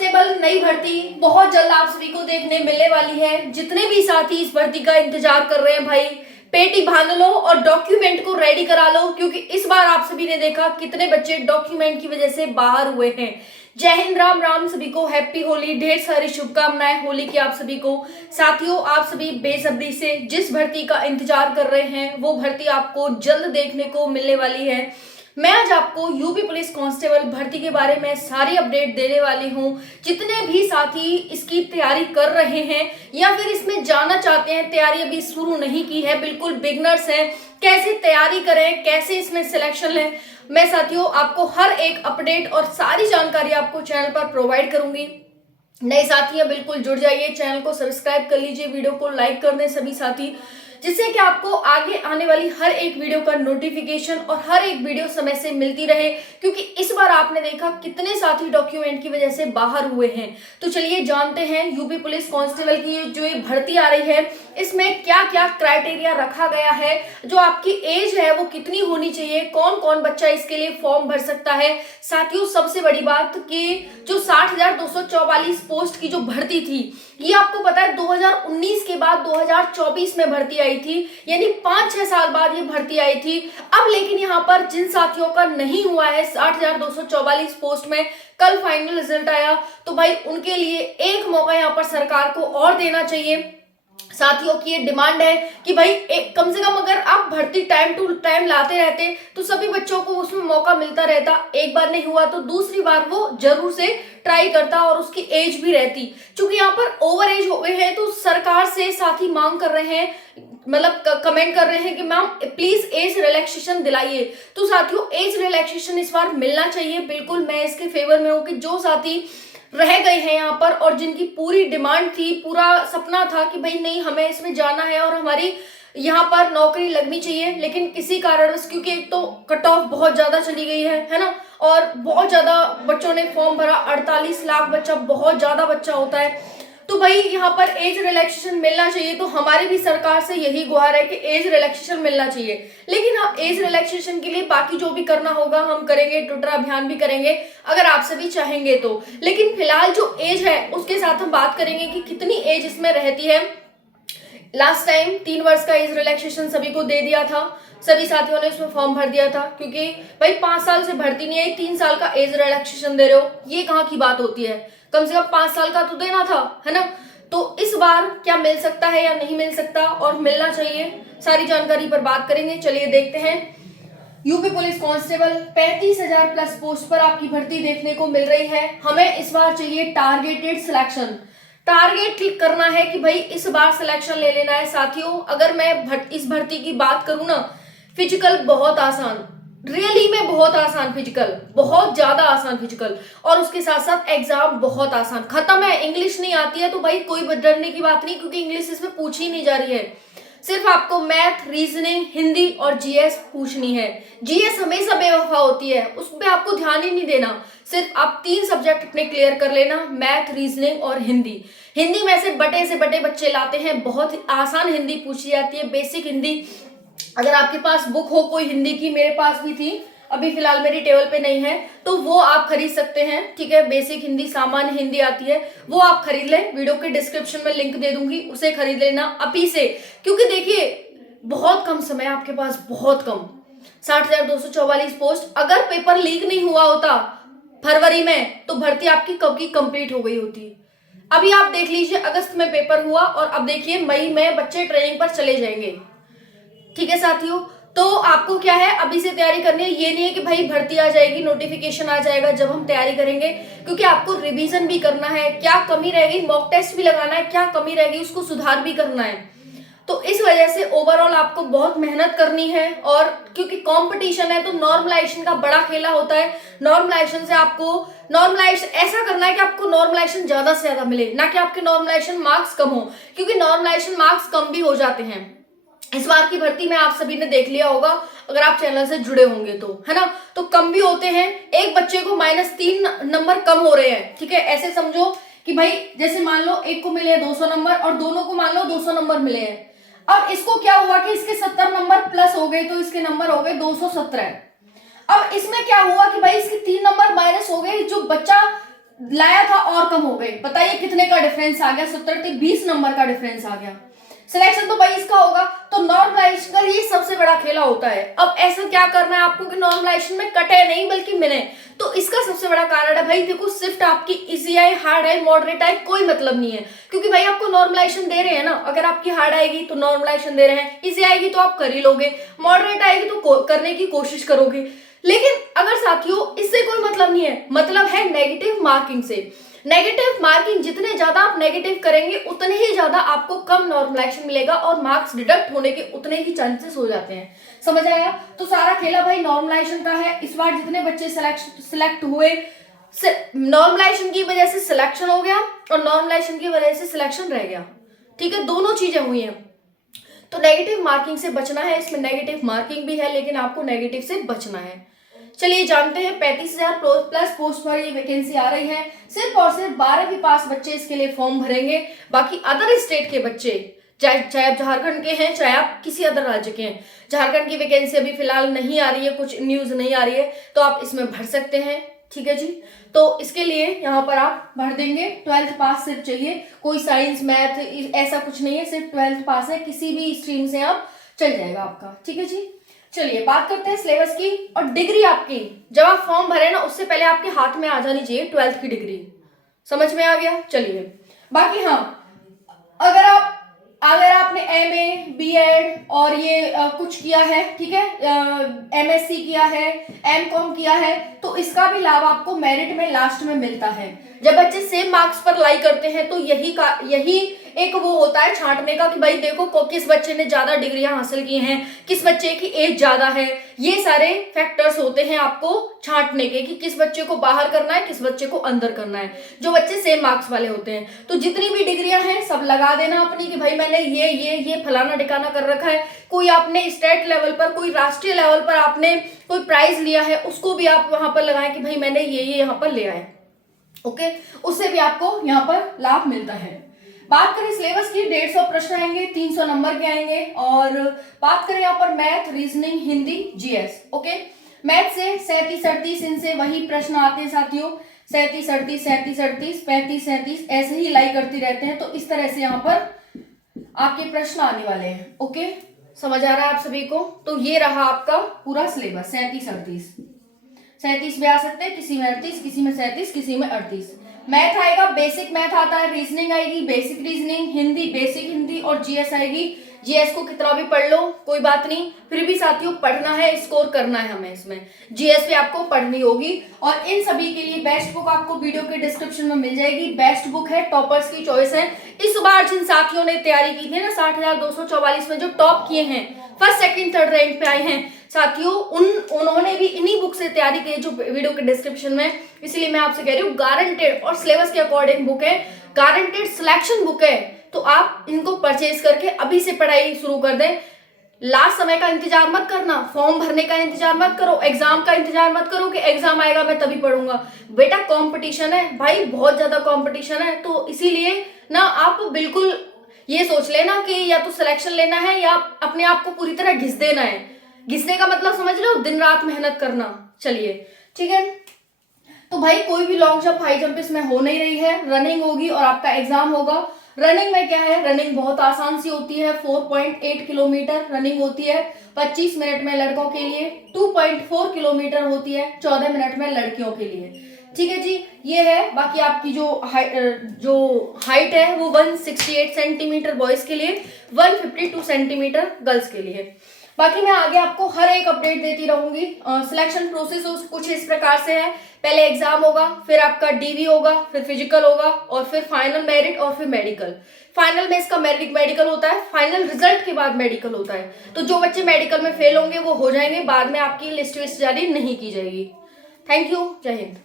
Constable नई भर्ती बहुत जल्द आप सभी को देखने मिलने वाली है। जितने भी साथी इस भर्ती का इंतजार कर रहे हैं भाई, पेटी बांध लो और डॉक्यूमेंट को रेडी करा लो, क्योंकि इस बार आप सभी ने देखा कितने बच्चे डॉक्यूमेंट की वजह से बाहर हुए हैं। जय हिंद, राम राम, सभी को हैप्पी होली, ढेर सारी शुभकामनाएं होली की आप सभी को। साथियों, आप सभी बेसब्री से जिस भर्ती का इंतजार कर रहे हैं वो भर्ती आपको जल्द देखने को मिलने वाली है। मैं आज आपको यूपी पुलिस कांस्टेबल भर्ती के बारे में सारी अपडेट देने वाली हूं। जितने भी साथी इसकी तैयारी कर रहे हैं या फिर इसमें जाना चाहते हैं, तैयारी अभी शुरू नहीं की है, बिल्कुल बिगनर्स हैं, कैसे तैयारी करें, कैसे इसमें सिलेक्शन लें, मैं साथियों आपको हर एक अपडेट और सारी जानकारी आपको चैनल पर प्रोवाइड करूंगी। नए साथी हैं, बिल्कुल जुड़ जाइए, चैनल को सब्सक्राइब कर लीजिए, वीडियो को लाइक कर दें सभी साथी, जिससे कि आपको आगे आने वाली हर एक वीडियो का नोटिफिकेशन और हर एक वीडियो समय से मिलती रहे, क्योंकि इस बार आपने देखा कितने साथी डॉक्यूमेंट की वजह से बाहर हुए हैं। तो चलिए जानते हैं यूपी पुलिस कांस्टेबल की जो ये भर्ती आ रही है इसमें क्या क्या क्राइटेरिया रखा गया है, जो आपकी एज है वो कितनी होनी चाहिए, कौन कौन बच्चा इसके लिए फॉर्म भर सकता है। साथियों, सबसे बड़ी बात कि जो 60,244 पोस्ट की जो भर्ती थी, ये आपको पता है 2019 के बाद 2024 में भर्ती आई थी, यानी 5-6 साल बाद ये भर्ती आई थी। अब लेकिन यहाँ पर जिन साथियों का नहीं हुआ है 60,244 पोस्ट में, कल फाइनल रिजल्ट आया, तो भाई उनके लिए एक मौका यहाँ पर सरकार को और देना चाहिए। साथियों की ये डिमांड है कि भाई कम से कम अगर आप भर्ती टाइम टू टाइम लाते रहते तो सभी बच्चों को उसमें मौका मिलता रहता। एक बार नहीं हुआ तो दूसरी बार वो जरूर से ट्राई करता और उसकी एज भी रहती। क्योंकि यहाँ पर ओवर एज हो गए हैं तो सरकार से साथी मांग कर रहे हैं, मतलब कमेंट कर रहे हैं कि मैम प्लीज एज रिलैक्सेशन दिलाइए। तो साथियों, एज रिलैक्सेशन इस बार मिलना चाहिए, बिल्कुल मैं इसके फेवर में हूँ कि जो साथी रह गए हैं यहाँ पर और जिनकी पूरी डिमांड थी, पूरा सपना था कि भाई नहीं हमें इसमें जाना है और हमारी यहाँ पर नौकरी लगनी चाहिए, लेकिन किसी कारणवश, क्योंकि एक तो कट ऑफ बहुत ज्यादा चली गई है ना, और बहुत ज्यादा बच्चों ने फॉर्म भरा, 48 लाख बच्चा बहुत ज्यादा बच्चा होता है, तो भाई यहाँ पर एज रिलैक्सेशन मिलना चाहिए। तो हमारी भी सरकार से यही गुहार है कि एज रिलैक्सेशन मिलना चाहिए। लेकिन हाँ, एज रिलैक्सेशन के लिए बाकी जो भी करना होगा हम करेंगे, ट्विटर अभियान भी करेंगे अगर आप सभी चाहेंगे तो। लेकिन फिलहाल जो एज है उसके साथ हम बात करेंगे कि कितनी एज इसमें रहती है। लास्ट टाइम 3 वर्ष का एज रिलैक्सेशन सभी को दे दिया था, सभी साथियों ने उसमें फॉर्म भर दिया था, क्योंकि भाई 5 साल से भर्ती नहीं आई, 3 साल का एज रिलैक्सेशन दे रहे हो, ये कहाँ की बात होती है, कम से कम 5 साल का तो देना था, है ना। तो इस बार क्या मिल सकता है या नहीं मिल सकता और मिलना चाहिए, सारी जानकारी पर बात करेंगे। चलिए देखते हैं। UP police constable 35,000 plus post पर आपकी भर्ती देखने को मिल रही है। हमें इस बार चाहिए टारगेटेड सिलेक्शन, टारगेट क्लिक करना है कि भाई इस बार सिलेक्शन ले लेना है। साथियों, अगर मैं इस भर्ती की बात करूं ना, फिजिकल बहुत आसान, रियली में बहुत आसान फिजिकल, बहुत ज्यादा आसान फिजिकल, और उसके साथ साथ एग्जाम बहुत आसान। खत्म है, इंग्लिश नहीं आती है तो भाई कोई डरने की बात नहीं, क्योंकि इंग्लिश इसमें पूछी ही नहीं जा रही है। सिर्फ आपको मैथ, रीजनिंग, हिंदी और जीएस पूछनी है। जीएस हमेशा बेवफा होती है, उस पर आपको ध्यान ही नहीं देना, सिर्फ आप 3 सब्जेक्ट अपने क्लियर कर लेना, मैथ, रीजनिंग और हिंदी। हिंदी में से बटे बच्चे लाते हैं, बहुत आसान हिंदी पूछी जाती है, बेसिक हिंदी। अगर आपके पास बुक हो कोई हिंदी की, मेरे पास भी थी, अभी फिलहाल मेरी टेबल पे नहीं है, तो वो आप खरीद सकते हैं, ठीक है। बेसिक हिंदी, सामान्य हिंदी आती है, वो आप खरीद लें, वीडियो के डिस्क्रिप्शन में लिंक दे दूंगी, उसे खरीद लेना अभी से, क्योंकि देखिए बहुत कम समय आपके पास, बहुत कम, 60,244 पोस्ट। अगर पेपर लीक नहीं हुआ होता फरवरी में तो भर्ती आपकी कब की कंप्लीट हो गई होती। अभी आप देख लीजिए, अगस्त में पेपर हुआ और अब देखिए मई में बच्चे ट्रेनिंग पर चले जाएंगे, ठीक है साथियों। तो आपको क्या है, अभी से तैयारी करनी है, ये नहीं है कि भाई भर्ती आ जाएगी, नोटिफिकेशन आ जाएगा जब हम तैयारी करेंगे, क्योंकि आपको रिवीजन भी करना है, क्या कमी रहेगी, मॉक टेस्ट भी लगाना है, क्या कमी रहेगी उसको सुधार भी करना है। तो इस वजह से ओवरऑल आपको बहुत मेहनत करनी है, और क्योंकि कंपटीशन है तो नॉर्मलाइजेशन का बड़ा खेला होता है। नॉर्मलाइजेशन से आपको नॉर्मलाइजेशन ऐसा करना है कि आपको नॉर्मलाइजेशन ज्यादा से ज्यादा मिले, ना कि आपके नॉर्मलाइजेशन मार्क्स कम हो, क्योंकि नॉर्मलाइजेशन मार्क्स कम भी हो जाते हैं। इस बार की भर्ती में आप सभी ने देख लिया होगा अगर आप चैनल से जुड़े होंगे तो, है ना, तो कम भी होते हैं, एक बच्चे को -3 नंबर कम हो रहे हैं, ठीक है। ऐसे समझो कि भाई जैसे मान लो एक को मिले 200 नंबर और दोनों को मान लो 200 नंबर मिले हैं। अब इसको क्या हुआ कि इसके 70 नंबर प्लस हो गए, तो इसके नंबर हो गए 217। अब इसमें क्या हुआ कि भाई इसके 3 नंबर माइनस हो गए, जो बच्चा लाया था और कम हो गए। बताइए कितने का डिफरेंस आ गया? 70 से 20 नंबर का डिफरेंस आ गया। सिलेक्शन तो भाई इसका होगा। तो नॉर्मलाइजेशन का ये सबसे बड़ा खेला होता है। अब ऐसा क्या करना है आपको कि नॉर्मलाइजेशन में कटे नहीं बल्कि मिले। तो इसका सबसे बड़ा कारण है भाई, देखो शिफ्ट आपकी इजी आए, हार्ड आए, मॉडरेट आए, कोई मतलब नहीं है, क्योंकि भाई आपको नॉर्मलाइजेशन दे रहे हैं ना। अगर आपकी हार्ड आएगी तो नॉर्मलाइजेशन दे रहे हैं, इजी आएगी तो आप कर ही लोगे, मॉडरेट आएगी तो करने की कोशिश करोगे। लेकिन अगर साथियों इससे कोई मतलब नहीं है, मतलब है नेगेटिव मार्किंग से। नेगेटिव मार्किंग जितने ज्यादा आप नेगेटिव करेंगे उतने ही ज्यादा आपको कम नॉर्मलाइजेशन मिलेगा और मार्क्स डिडक्ट होने के उतने ही चांसेस हो जाते हैं। समझ आया? तो सारा खेला भाई नॉर्मलाइजेशन का है। इस बार जितने बच्चे सिलेक्ट हुए, नॉर्मलाइजेशन की वजह से सिलेक्शन हो गया और नॉर्मलाइजेशन की वजह से सिलेक्शन रह गया। ठीक है, दोनों चीजें हुई हैं। तो नेगेटिव मार्किंग से बचना है। इसमें नेगेटिव मार्किंग भी है लेकिन आपको नेगेटिव से बचना है। चलिए जानते हैं 35,000 प्लस पोस्ट पर ये वैकेंसी आ रही है। सिर्फ और सिर्फ 12वीं पास बच्चे इसके लिए फॉर्म भरेंगे। बाकी अदर स्टेट के बच्चे, चाहे आप झारखंड के हैं चाहे आप किसी अदर राज्य के हैं, झारखंड की वैकेंसी अभी फिलहाल नहीं आ रही है, कुछ न्यूज नहीं आ रही है, तो आप इसमें भर सकते हैं। ठीक है जी। तो इसके लिए यहाँ पर आप भर देंगे। 12th पास सिर्फ चाहिए, कोई साइंस मैथ ऐसा कुछ नहीं है, सिर्फ 12th पास है, किसी भी स्ट्रीम से आप चल जाएगा आपका। ठीक है जी। चलिए बात करते हैं सिलेबस की और डिग्री आपकी। जब आप फॉर्म भरे ना उससे पहले आपके हाथ में आ जानी चाहिए 12th की डिग्री। समझ में आ गया? चलिए बाकी हाँ, अगर आपने एमए, बीएड और ये कुछ किया है, ठीक है, एमएससी किया है, एमकॉम किया है, तो इसका भी लाभ आपको मेरिट में लास्ट में मिलता है। जब बच्चे सेम मार्क्स पर लाई करते हैं तो यही एक वो होता है छांटने का कि भाई देखो किस बच्चे ने ज्यादा डिग्रियां हासिल की हैं, किस बच्चे की एज ज्यादा है। ये सारे फैक्टर्स होते हैं आपको छांटने के कि किस बच्चे को बाहर करना है, किस बच्चे को अंदर करना है, जो बच्चे सेम मार्क्स वाले होते हैं। तो जितनी भी डिग्रियां हैं सब लगा देना अपनी कि भाई मैंने ये फलाना ठिकाना कर रखा है। कोई आपने स्टेट लेवल पर, कोई राष्ट्रीय लेवल पर आपने कोई प्राइज लिया है, उसको भी आप वहां पर लगाएं कि भाई मैंने ये यहाँ पर ले आए। ओके, उससे भी आपको यहाँ पर लाभ मिलता है। बात करें सिलेबस की, 150 प्रश्न आएंगे, 300 नंबर के आएंगे। और बात करें यहाँ पर math, reasoning, Hindi, GS. Okay, math से 37, 38 इनसे वही प्रश्न आते हैं साथियों, 37, 38, 37, 38, 35, 37 ऐसे ही लाई करती रहते हैं। तो इस तरह से यहाँ पर आपके प्रश्न आने वाले हैं। ओके, समझ आ रहा है आप सभी को? तो ये रहा आपका पूरा सिलेबस। 37, 38, 37 भी आ सकते हैं, किसी में 38, किसी में 37, किसी में 38। मैथ आएगा, बेसिक मैथ आता है, रीजनिंग आएगी, basic reasoning, Hindi basic Hindi और जीएस आएगी। जीएस को कितना भी पढ़ लो कोई बात नहीं, फिर भी साथियों पढ़ना है, स्कोर करना है हमें इसमें। जीएस भी आपको पढ़नी होगी और इन सभी के लिए बेस्ट बुक आपको वीडियो के डिस्क्रिप्शन में मिल जाएगी। बेस्ट बुक है, टॉपर्स की चॉइस है। इस बार जिन साथियों ने तैयारी की थी ना 60,244 में जो टॉप किए हैं, फर्स्ट सेकंड थर्ड रैंक पे आए हैं साथियों, उन्होंने भी इन्हीं बुक से तैयारी की है जो वीडियो के डिस्क्रिप्शन में। इसलिए मैं आपसे कह रही हूँ गारंटेड और सिलेबस के अकॉर्डिंग बुक है, गारंटेड सिलेक्शन बुक है। तो आप इनको परचेज करके अभी से पढ़ाई शुरू कर दें। लास्ट समय का इंतजार मत करना, फॉर्म भरने का इंतजार मत करो, एग्जाम का इंतजार मत करो कि एग्जाम आएगा मैं तभी पढ़ूंगा। बेटा कंपटीशन है भाई, बहुत ज्यादा कंपटीशन है। तो इसीलिए ना आप बिल्कुल ये सोच लेना कि या तो सिलेक्शन लेना है या अपने आप को पूरी तरह घिस देना है। घिसने का मतलब समझ लो, दिन रात मेहनत करना। चलिए ठीक है। तो भाई कोई भी लॉन्ग जंप हाई जंप इसमें हो नहीं रही है, रनिंग होगी और आपका एग्जाम होगा। रनिंग में क्या है, रनिंग बहुत आसान सी होती है, 4.8 किलोमीटर रनिंग होती है 25 मिनट में लड़कों के लिए, 2.4 किलोमीटर होती है 14 मिनट में लड़कियों के लिए। ठीक है जी, ये है। बाकी आपकी जो हाइट है वो 168 सेंटीमीटर बॉयज के लिए, 152 सेंटीमीटर गर्ल्स के लिए। बाकी मैं आगे आपको हर एक अपडेट देती रहूंगी। सिलेक्शन प्रोसेस कुछ इस प्रकार से है, पहले एग्जाम होगा, फिर आपका डीवी होगा, फिर फिजिकल होगा और फिर फाइनल मेरिट और फिर मेडिकल। फाइनल में इसका मेडिकल होता है, फाइनल रिजल्ट के बाद मेडिकल होता है। तो जो बच्चे मेडिकल में फेल होंगे वो हो जाएंगे, बाद में आपकी लिस्ट जारी नहीं की जाएगी। थैंक यू, जय हिंद।